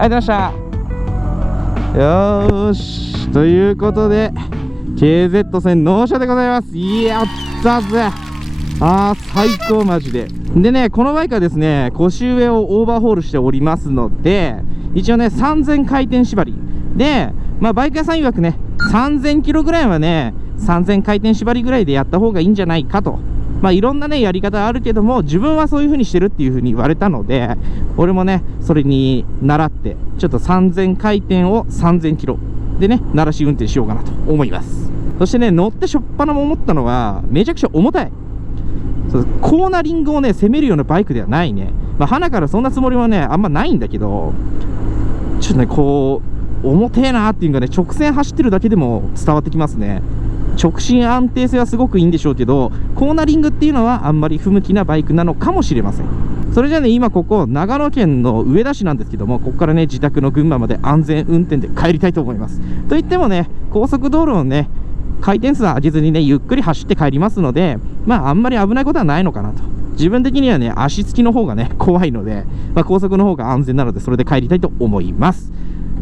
ありがとうございました。よーし、ということで KZ1000 納車でございます。やったぜ。最高マジで。でね、このバイクはですね、腰上をオーバーホールしておりますので、一応ね3000回転縛りで、バイク屋さん曰くね3000キロぐらいはね3000回転縛りぐらいでやった方がいいんじゃないかと。いろんなねやり方あるけども、自分はそういう風にしてるっていう風に言われたので、俺もねそれに倣ってちょっと3000回転を3000キロでね鳴らし運転しようかなと思います。そしてね、乗ってしょっぱなも思ったのはめちゃくちゃ重たい。コーナリングをね攻めるようなバイクではないね。鼻からそんなつもりはねあんまないんだけど、ちょっとねこう重てえなーっていうかね、直線走ってるだけでも伝わってきますね。直進安定性はすごくいいんでしょうけど、コーナリングっていうのはあんまり不向きなバイクなのかもしれません。それじゃあね、今ここ長野県の上田市なんですけども、ここからね自宅の群馬まで安全運転で帰りたいと思います。といってもね、高速道路をね回転数上げずにねゆっくり走って帰りますので、あんまり危ないことはないのかなと。自分的にはね足つきの方がね怖いので、高速の方が安全なのでそれで帰りたいと思います。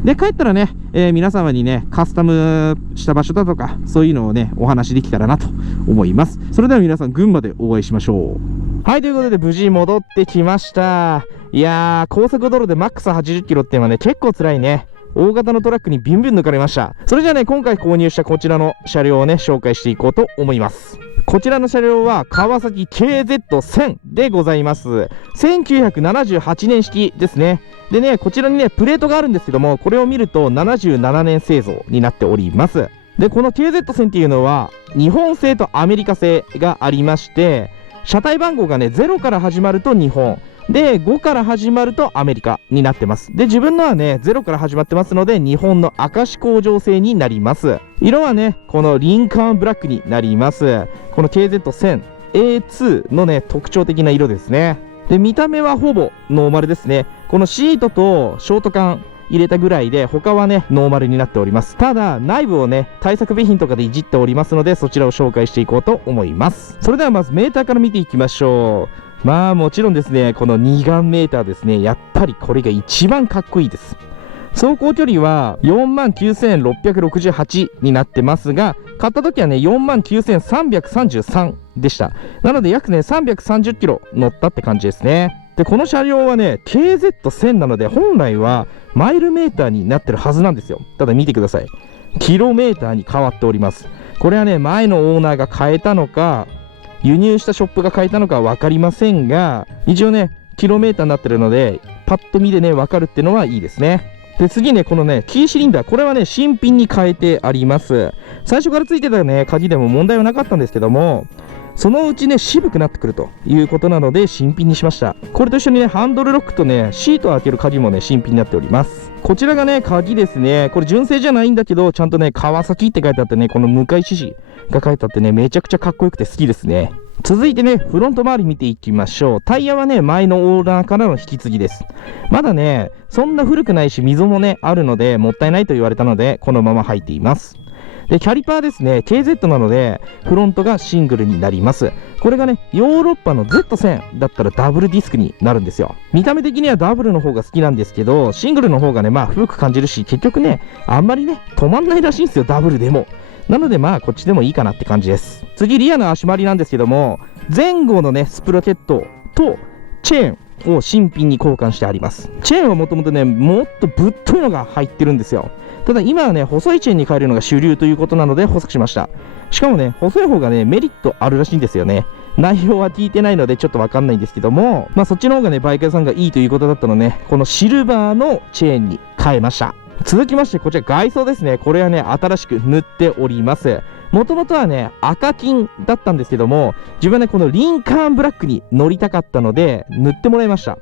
で帰ったらね、皆様にねカスタムした場所だとかそういうのをねお話できたらなと思います。それでは皆さん群馬でお会いしましょう。はい、ということで無事戻ってきました。いやー、高速道路でマックス80キロっていうのはね結構辛いね。大型のトラックにビンビン抜かれました。それじゃあね、今回購入したこちらの車両をね紹介していこうと思います。こちらの車両は川崎 KZ1000 でございます。1978年式ですね。でね、こちらにねプレートがあるんですけども、これを見ると77年製造になっております。でこの KZ1000 っていうのは日本製とアメリカ製がありまして、車体番号がね0から始まると日本で5から始まるとアメリカになってます。で自分のはね0から始まってますので日本の明石工場製になります。色はねこのリンカーンブラックになります。この KZ1000 A2 のね特徴的な色ですね。で見た目はほぼノーマルですね。このシートとショート缶入れたぐらいで他はねノーマルになっております。ただ内部をね対策備品とかでいじっておりますので、そちらを紹介していこうと思います。それではまずメーターから見ていきましょう。もちろんですね、この二眼メーターですね、やっぱりこれが一番かっこいいです。走行距離は 49,668 になってますが、買った時はね 49,333 でした。なので約ね330キロ乗ったって感じですね。でこの車両はね KZ1000 なので本来はマイルメーターになってるはずなんですよ。ただ見てください、キロメーターに変わっております。これはね前のオーナーが変えたのか輸入したショップが変えたのか分かりませんが、一応ねキロメーターになってるのでパッと見でね分かるってのはいいですね。で次ね、このねキーシリンダー、これはね新品に変えてあります。最初からついてたね鍵でも問題はなかったんですけども、そのうちね渋くなってくるということなので新品にしました。これと一緒にねハンドルロックとねシートを開ける鍵もね新品になっております。こちらがね鍵ですね。これ純正じゃないんだけどちゃんとね川崎って書いてあってね、この向かい指示が書いてあってねめちゃくちゃかっこよくて好きですね。続いてねフロント周り見ていきましょう。タイヤはね前のオーナーからの引き継ぎです。まだねそんな古くないし溝もねあるのでもったいないと言われたのでこのまま履いています。でキャリパーですね KZ なのでフロントがシングルになります。これがねヨーロッパの Z1000 だったらダブルディスクになるんですよ。見た目的にはダブルの方が好きなんですけど、シングルの方がね古く感じるし、結局ねあんまりね止まんないらしいんですよダブルでも。なのでこっちでもいいかなって感じです。次リアの足回りなんですけども、前後のねスプロケットとチェーンを新品に交換してあります。チェーンはもともとねもっとぶっといのが入ってるんですよ。ただ今はね細いチェーンに変えるのが主流ということなので細くしました。しかもね細い方がねメリットあるらしいんですよね。内容は聞いてないのでちょっとわかんないんですけども、そっちの方がねバイク屋さんがいいということだったので、ね、このシルバーのチェーンに変えました。続きましてこちら外装ですね。これはね新しく塗っております。もともとはね赤金だったんですけども、自分はねこのリンカーンブラックに乗りたかったので塗ってもらいました。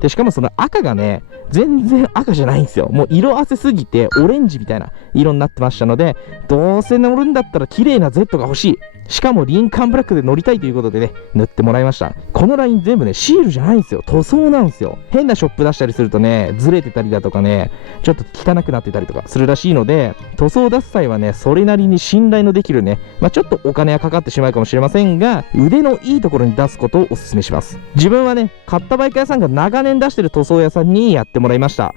でしかもその赤がね全然赤じゃないんですよ。もう色あせすぎてオレンジみたいな色になってましたので、どうせ乗るんだったら綺麗な Z が欲しい、しかもリンカーンブラックで乗りたいということでね塗ってもらいました。このライン全部ねシールじゃないんですよ、塗装なんですよ。変なショップ出したりするとねずれてたりだとかねちょっと汚くなってたりとかするらしいので、塗装を出す際はねそれなりに信頼のできるね、ちょっとお金はかかってしまうかもしれませんが腕のいいところに出すことをお勧めします。自分はね買ったバイク屋さんが長年出してる塗装屋さんにやってもらいました。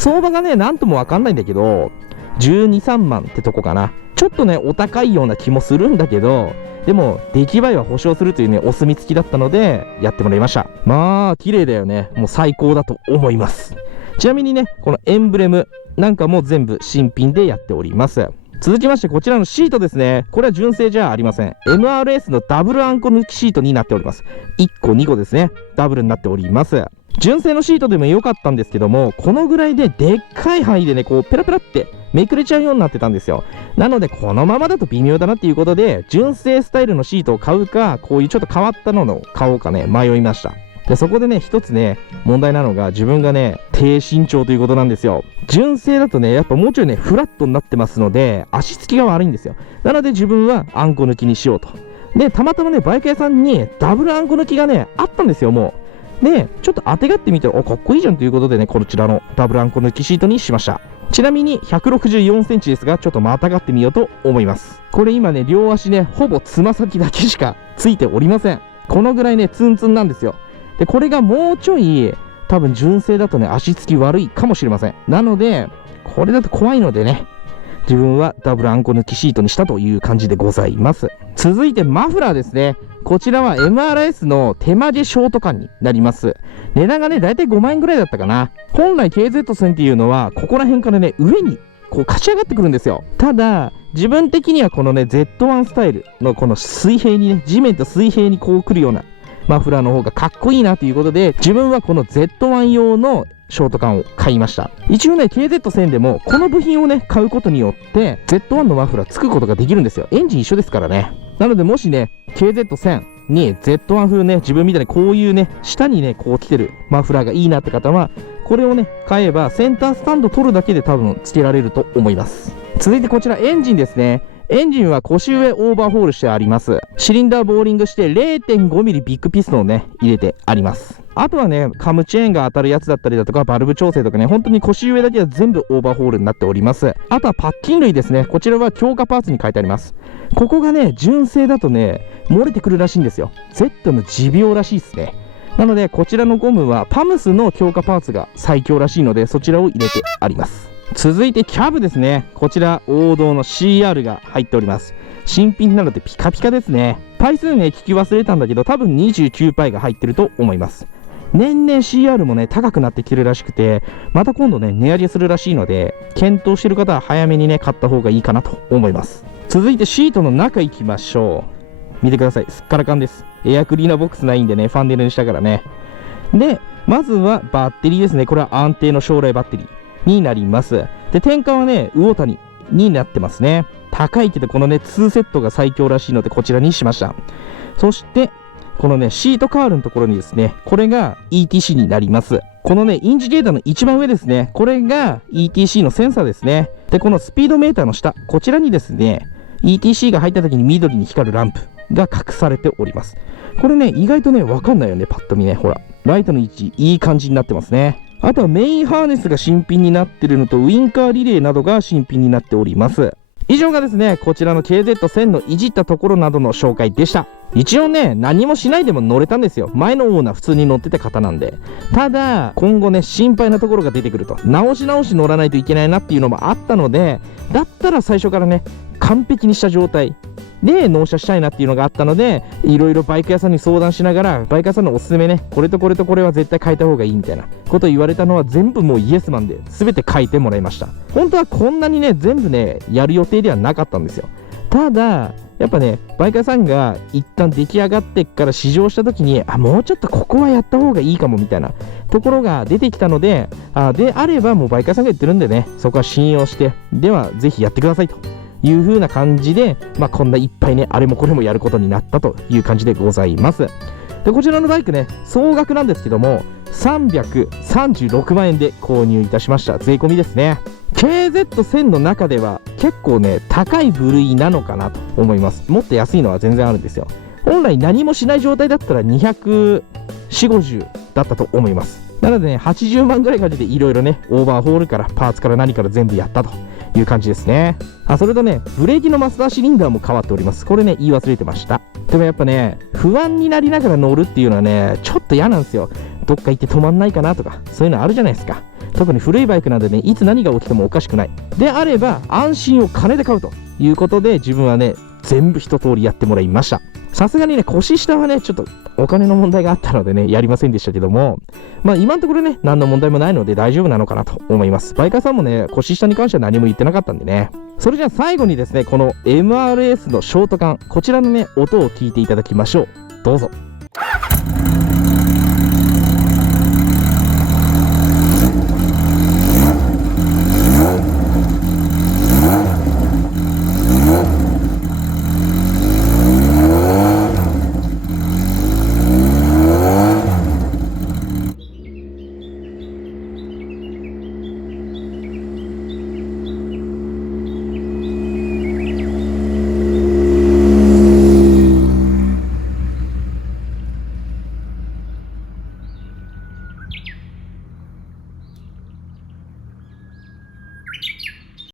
相場がね、なんともわかんないんだけど、12、3万ってとこかな。ちょっとね、お高いような気もするんだけど、でも、出来栄えは保証するというね、お墨付きだったので、やってもらいました。まあ、綺麗だよね。もう最高だと思います。ちなみにね、このエンブレムなんかも全部新品でやっております。続きまして、こちらのシートですね。これは純正じゃありません。MRS のダブルあんこ抜きシートになっております。1個2個ですね。ダブルになっております。純正のシートでも良かったんですけども、このぐらいででっかい範囲でね、こうペラペラってめくれちゃうようになってたんですよ。なのでこのままだと微妙だなっていうことで、純正スタイルのシートを買うか、こういうちょっと変わったのを買おうかね、迷いました。で、そこでね、一つね、問題なのが自分がね、低身長ということなんですよ。純正だとね、やっぱもうちょいね、フラットになってますので、足つきが悪いんですよ。なので自分はあんこ抜きにしようと。で、たまたまね、バイク屋さんにダブルあんこ抜きがね、あったんですよ、もう。で、ちょっと当てがってみたら、かっこいいじゃんということでね、こちらのダブルあんこ抜きシートにしました。ちなみに164センチですが、ちょっとまたがってみようと思います。これ今ね、両足ね、ほぼつま先だけしかついておりません。このぐらいね、ツンツンなんですよ。で、これがもうちょい、多分純正だとね、足つき悪いかもしれません。なので、これだと怖いのでね、自分はダブルあんこ抜きシートにしたという感じでございます。続いてマフラーですね。こちらは MRS の手マジショート缶になります。値段がね、だいたい5万円ぐらいだったかな。本来 KZ 線っていうのは、ここら辺からね、上にこう勝ち上がってくるんですよ。ただ、自分的にはこのね、Z1 スタイルのこの水平にね、地面と水平にこう来るようなマフラーの方がかっこいいなということで、自分はこの Z1 用のショート缶を買いました。一応ね、KZ1000 でもこの部品をね、買うことによって Z1 のマフラー作ることができるんですよ。エンジン一緒ですからね。なのでもしね、KZ1000 に Z1 風ね、自分みたいにこういうね、下にね、こう来てるマフラーがいいなって方は、これをね、買えばセンタースタンド取るだけで多分付けられると思います。続いてこちらエンジンですね。エンジンは腰上オーバーホールしてあります。シリンダーボーリングして 0.5mm ビッグピストンをね、入れてあります。あとはね、カムチェーンが当たるやつだったりだとか、バルブ調整とかね、本当に腰上だけは全部オーバーホールになっております。あとはパッキン類ですね。こちらは強化パーツに書いてあります。ここがね、純正だとね、漏れてくるらしいんですよ。Z の持病らしいですね。なので、こちらのゴムはパムスの強化パーツが最強らしいので、そちらを入れてあります。続いてキャブですね。こちら王道の CR が入っております。新品なのでピカピカですね。パイ数ね、聞き忘れたんだけど、多分29パイが入ってると思います。年々 CR もね、高くなってきてるらしくて、また今度ね、値上げするらしいので、検討してる方は早めにね、買った方がいいかなと思います。続いてシートの中行きましょう。見てください。すっからかんです。エアクリーナーボックスないんでね、ファンネルにしたからね。で、まずはバッテリーですね。これは安定の将来バッテリーになります。で、転換はね、魚谷になってますね。高いけど、このね、2セットが最強らしいので、こちらにしました。そして、このね、シートカールのところにですね、これが ETC になります。このね、インジゲーターの一番上ですね、これが ETC のセンサーですね。で、このスピードメーターの下、こちらにですね、ETC が入った時に緑に光るランプが隠されております。これね、意外とね、わかんないよね、パッと見ね。ほら、ライトの位置、いい感じになってますね。あとはメインハーネスが新品になってるのと、ウインカーリレーなどが新品になっております。以上がですね、こちらの KZ1000 のいじったところなどの紹介でした。一応ね、何もしないでも乗れたんですよ。前のオーナー普通に乗ってた方なんで。ただ、今後ね、心配なところが出てくると。直し乗らないといけないなっていうのもあったので、だったら最初からね、完璧にした状態で納車したいなっていうのがあったので、いろいろバイク屋さんに相談しながら、バイク屋さんのおすすめね、これとこれとこれは絶対変えた方がいいみたいなことを言われたのは全部もうイエスマンで全て書いてもらいました。本当はこんなにね、全部ね、やる予定ではなかったんですよ。ただ、やっぱね、バイク屋さんが一旦出来上がってから試乗した時に、もうちょっとここはやった方がいいかもみたいなところが出てきたので、であればもうバイク屋さんが言ってるんでね、そこは信用して、ではぜひやってくださいという風な感じで、こんないっぱいね、あれもこれもやることになったという感じでございます。で、こちらのバイクね、総額なんですけども、336万円で購入いたしました。税込みですね。KZ1000 の中では結構ね、高い部類なのかなと思います。もっと安いのは全然あるんですよ。本来何もしない状態だったら240、50だったと思います。なのでね、80万ぐらいかけていろいろね、オーバーホールからパーツから何から全部やったという感じですね。それとね、ブレーキのマスターシリンダーも変わっております。これね、言い忘れてました。でもやっぱね、不安になりながら乗るっていうのはね、ちょっと嫌なんですよ。どっか行って止まんないかなとか、そういうのあるじゃないですか。特に古いバイクなんでね、いつ何が起きてもおかしくない。であれば、安心を金で買うということで、自分はね、全部一通りやってもらいました。さすがにね、腰下はね、ちょっとお金の問題があったのでね、やりませんでしたけども、まあ今のところね、何の問題もないので大丈夫なのかなと思います。バイカーさんもね、腰下に関しては何も言ってなかったんでね。それじゃあ最後にですね、この MRS のショート缶、こちらのね、音を聞いていただきましょう。どうぞ。